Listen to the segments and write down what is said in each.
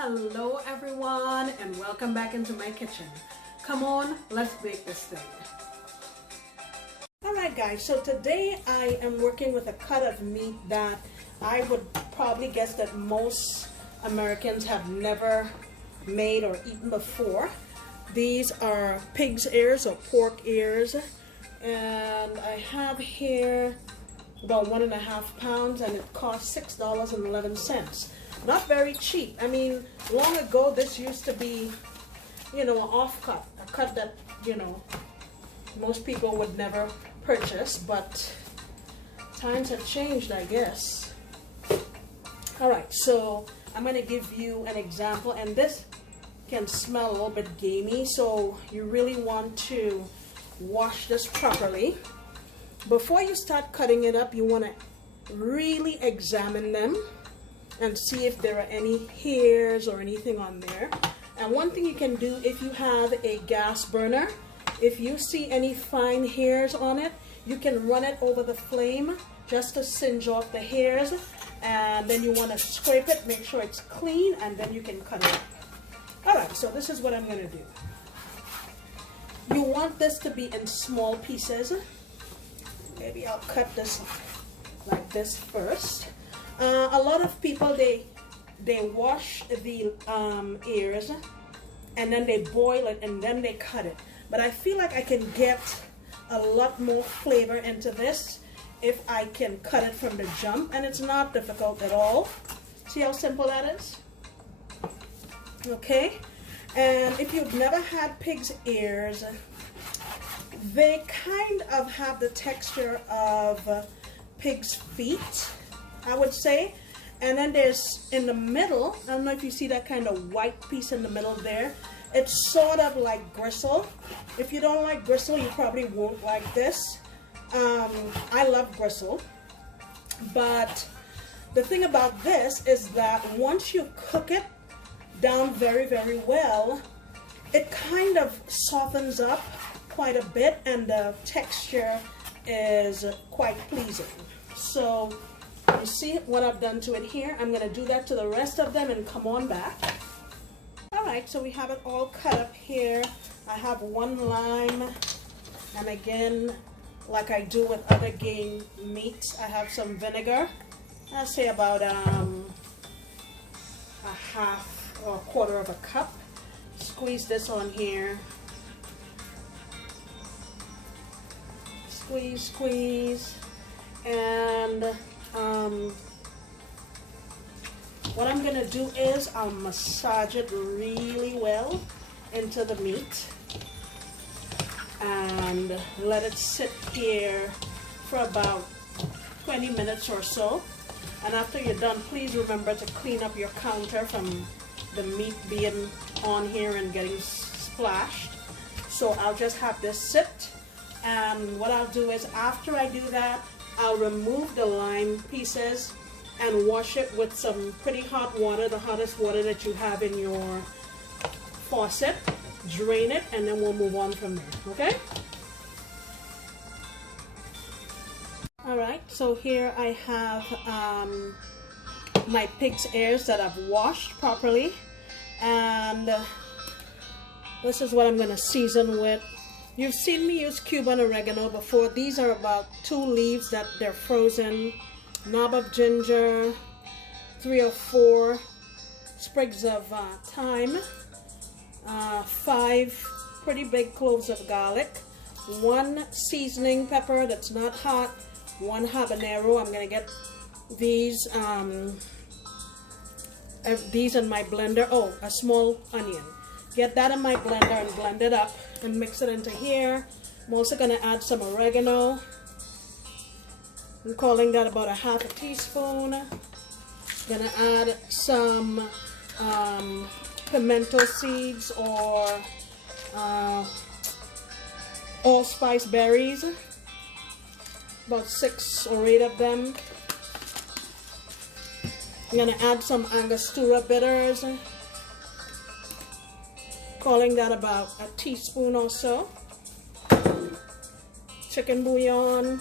Hello everyone and welcome back into my kitchen. Come on, let's bake this thing. Alright guys, so today I am working with a cut of meat that I would probably guess that most Americans have never made or eaten before. These are pig's ears or pork ears, and I have here about 1.5 pounds and it costs $6.11. Not very cheap. I mean, long ago this used to be, you know, an off cut, a cut that, you know, most people would never purchase, but times have changed, I guess. Alright, so I'm going to give you an example, and this can smell a little bit gamey, so you really want to wash this properly. Before you start cutting it up, you want to really examine them and see if there are any hairs or anything on there. And one thing you can do, if you have a gas burner, if you see any fine hairs on it, you can run it over the flame just to singe off the hairs, and then you want to scrape it, make sure it's clean, and then you can cut it up. Alright, so this is what I'm going to do. You want this to be in small pieces. Maybe I'll cut this like this first. A lot of people, they wash the ears and then they boil it and then they cut it. But I feel like I can get a lot more flavor into this if I can cut it from the jump, and it's not difficult at all. See how simple that is? Okay, and if you've never had pig's ears, they kind of have the texture of pig's feet, I would say. And then there's in the middle, I don't know if you see that kind of white piece in the middle there, it's sort of like gristle. If you don't like gristle, you probably won't like this. I love gristle, but the thing about this is that once you cook it down very, very well, it kind of softens up quite a bit and the texture is quite pleasing. So you see what I've done to it here. I'm going to do that to the rest of them and come on back. Alright, so we have it all cut up here. I have one lime, and again, like I do with other game meats, I have some vinegar. I'll say about a half or a quarter of a cup. Squeeze this on here. Squeeze, squeeze, and what I'm going to do is I'll massage it really well into the meat and let it sit here for about 20 minutes or so. And after you're done, please remember to clean up your counter from the meat being on here and getting splashed. So I'll just have this sit, and what I'll do is after I do that, I'll remove the lime pieces and wash it with some pretty hot water, the hottest water that you have in your faucet. Drain it, and then we'll move on from there, okay? Alright, so here I have my pig's ears that I've washed properly, and this is what I'm going to season with. You've seen me use Cuban oregano before. These are about 2 leaves that they're frozen, knob of ginger, 3 or 4 sprigs of thyme, 5 pretty big cloves of garlic, 1 seasoning pepper that's not hot, 1 habanero. I'm going to get these in my blender. Oh, a small onion. Get that in my blender and blend it up and mix it into here. I'm also going to add some oregano. I'm calling that about a half a teaspoon. I'm going to add some pimento seeds or allspice berries, about 6 or 8 of them. I'm going to add some Angostura bitters, calling that about a teaspoon or so. Chicken bouillon,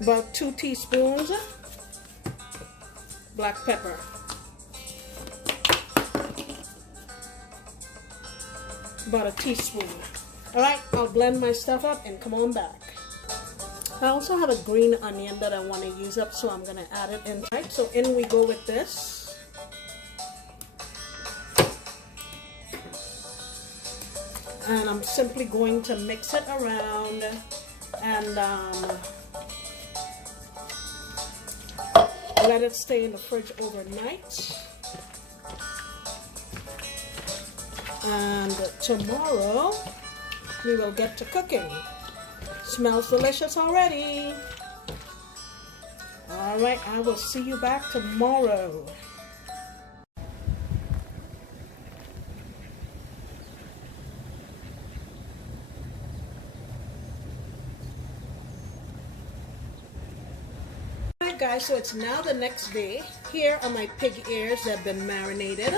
about 2 teaspoons. black pepper. About a teaspoon. Alright, I'll blend my stuff up and come on back. I also have a green onion that I want to use up, so I'm going to add it in. Right, so in we go with this. And I'm simply going to mix it around and let it stay in the fridge overnight. And tomorrow we will get to cooking. Smells delicious already. All right, I will see you back tomorrow. Alright guys, so it's now the next day. Here are my pig ears that have been marinated.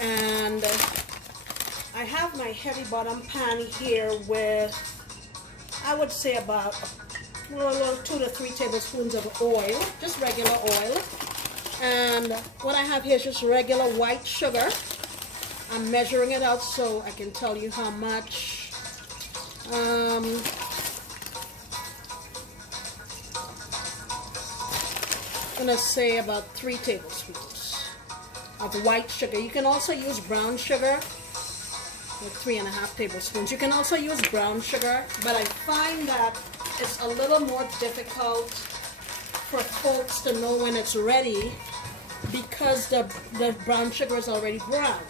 And I have my heavy bottom pan here with, I would say about 2 to 3 tablespoons of oil, just regular oil. And what I have here is just regular white sugar. I'm measuring it out so I can tell you how much. I'm gonna say about 3 tablespoons of white sugar. You can also use brown sugar, like 3.5 tablespoons. You can also use brown sugar, but I find that it's a little more difficult for folks to know when it's ready because the brown sugar is already brown.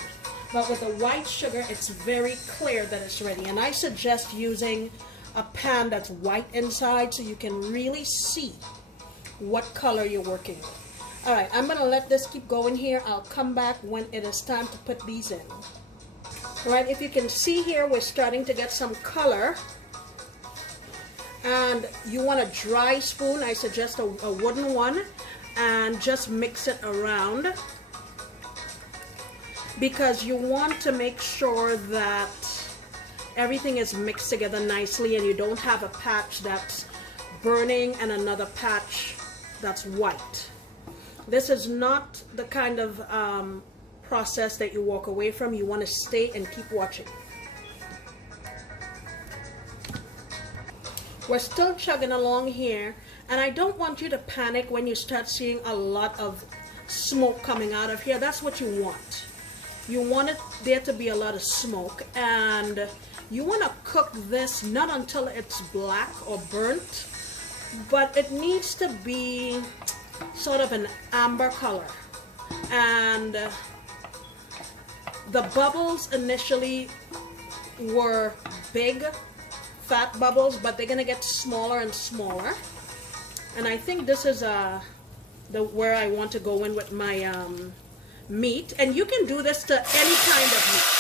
But with the white sugar, it's very clear that it's ready. And I suggest using a pan that's white inside so you can really see what color you're working with. All right, I'm gonna let this keep going here. I'll come back when it is time to put these in. All right, if you can see here, we're starting to get some color. And you want a dry spoon, I suggest a wooden one, and just mix it around because you want to make sure that everything is mixed together nicely and you don't have a patch that's burning and another patch that's white. This is not the kind of process that you walk away from. You want to stay and keep watching. We're still chugging along here, and I don't want you to panic when you start seeing a lot of smoke coming out of here. That's what you want. You want there to be a lot of smoke, and you want to cook this not until it's black or burnt, but it needs to be sort of an amber color. And the bubbles initially were big, fat bubbles, but they're gonna get smaller and smaller. And I think this is where I want to go in with my meat. And you can do this to any kind of meat.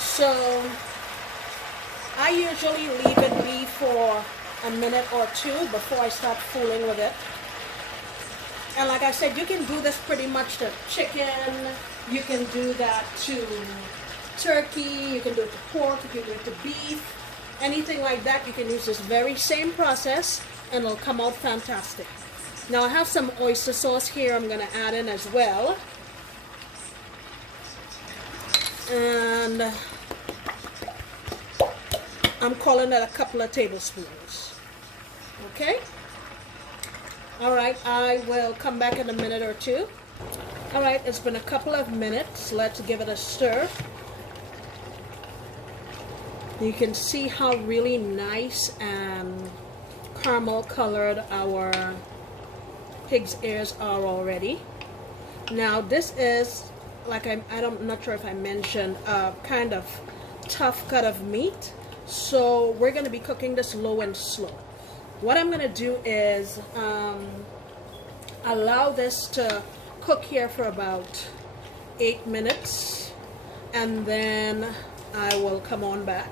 So I usually leave it be for a minute or two before I start fooling with it. And like I said, you can do this pretty much to chicken, you can do that to turkey, you can do it to pork, you can do it to beef, anything like that. You can use this very same process and it'll come out fantastic. Now I have some oyster sauce here I'm going to add in as well. And I'm calling it a couple of tablespoons. Okay? Alright, I will come back in a minute or two. Alright, it's been a couple of minutes. Let's give it a stir. You can see how really nice and caramel colored our pig's ears are already. Now this is, like I'm not sure if I mentioned, a kind of tough cut of meat. So we're going to be cooking this low and slow. What I'm going to do is allow this to cook here for about 8 minutes, and then I will come on back.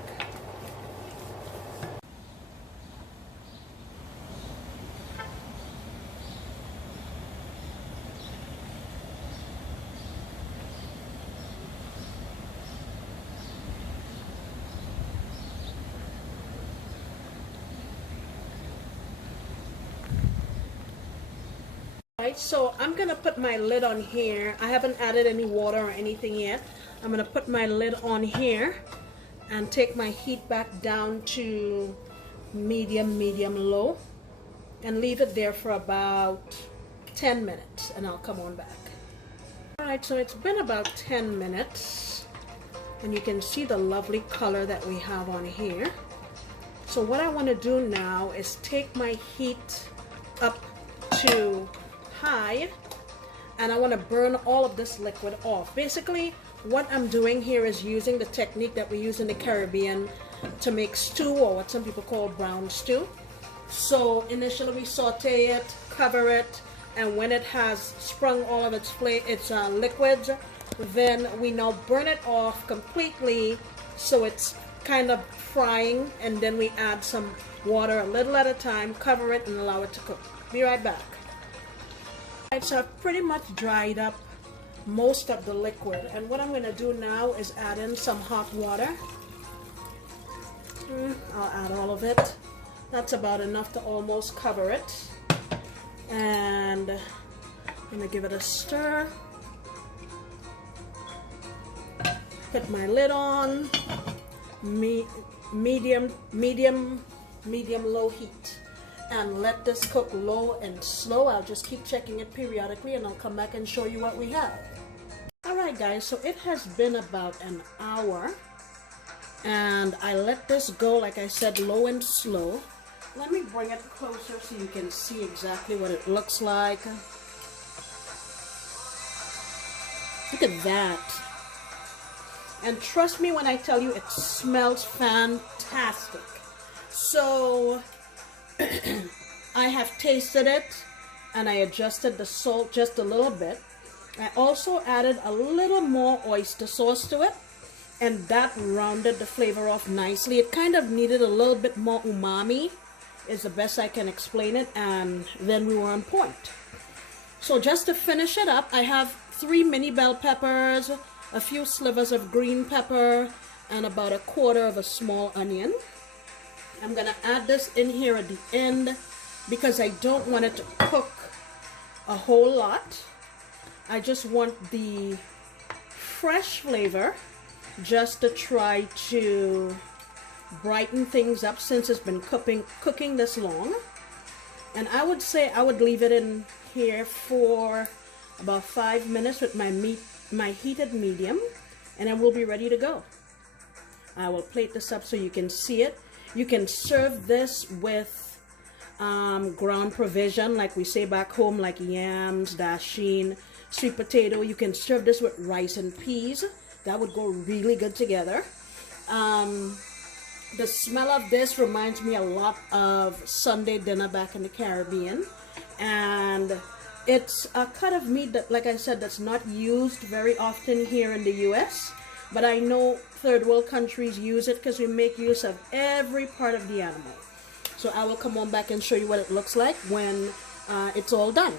Alright, so I'm gonna put my lid on here. I haven't added any water or anything yet. I'm gonna put my lid on here and take my heat back down to medium low and leave it there for about 10 minutes and I'll come on back. Alright, so it's been about 10 minutes and you can see the lovely color that we have on here. So what I want to do now is take my heat up to high and I want to burn all of this liquid off. Basically what I'm doing here is using the technique that we use in the Caribbean to make stew, or what some people call brown stew. So initially we saute it, cover it, and when it has sprung all of its liquids, then we now burn it off completely so it's kind of frying, and then we add some water a little at a time, cover it and allow it to cook. Be right back. Alright, so I've pretty much dried up most of the liquid, and what I'm going to do now is add in some hot water. I'll add all of it. That's about enough to almost cover it, and I'm going to give it a stir. Put my lid on, medium low heat, and let this cook low and slow. I'll just keep checking it periodically and I'll come back and show you what we have. Alright guys, so it has been about an hour and I let this go, like I said, low and slow. Let me bring it closer so you can see exactly what it looks like. Look at that. And trust me when I tell you, it smells fantastic. So I have tasted it and I adjusted the salt just a little bit. I also added a little more oyster sauce to it, and that rounded the flavor off nicely. It kind of needed a little bit more umami, is the best I can explain it, and then we were on point. So just to finish it up, I have 3 mini bell peppers, a few slivers of green pepper, and about 1/4 of a small onion. I'm gonna add this in here at the end because I don't want it to cook a whole lot. I just want the fresh flavor just to try to brighten things up since it's been cooking this long. And I would say I would leave it in here for about 5 minutes with my heated medium, and then we'll be ready to go. I will plate this up so you can see it. You can serve this with ground provision, like we say back home, like yams, dasheen, sweet potato. You can serve this with rice and peas. That would go really good together. The smell of this reminds me a lot of Sunday dinner back in the Caribbean, and it's a cut of meat that, like I said, that's not used very often here in the US, but I know third world countries use it because we make use of every part of the animal. So I will come on back and show you what it looks like when it's all done.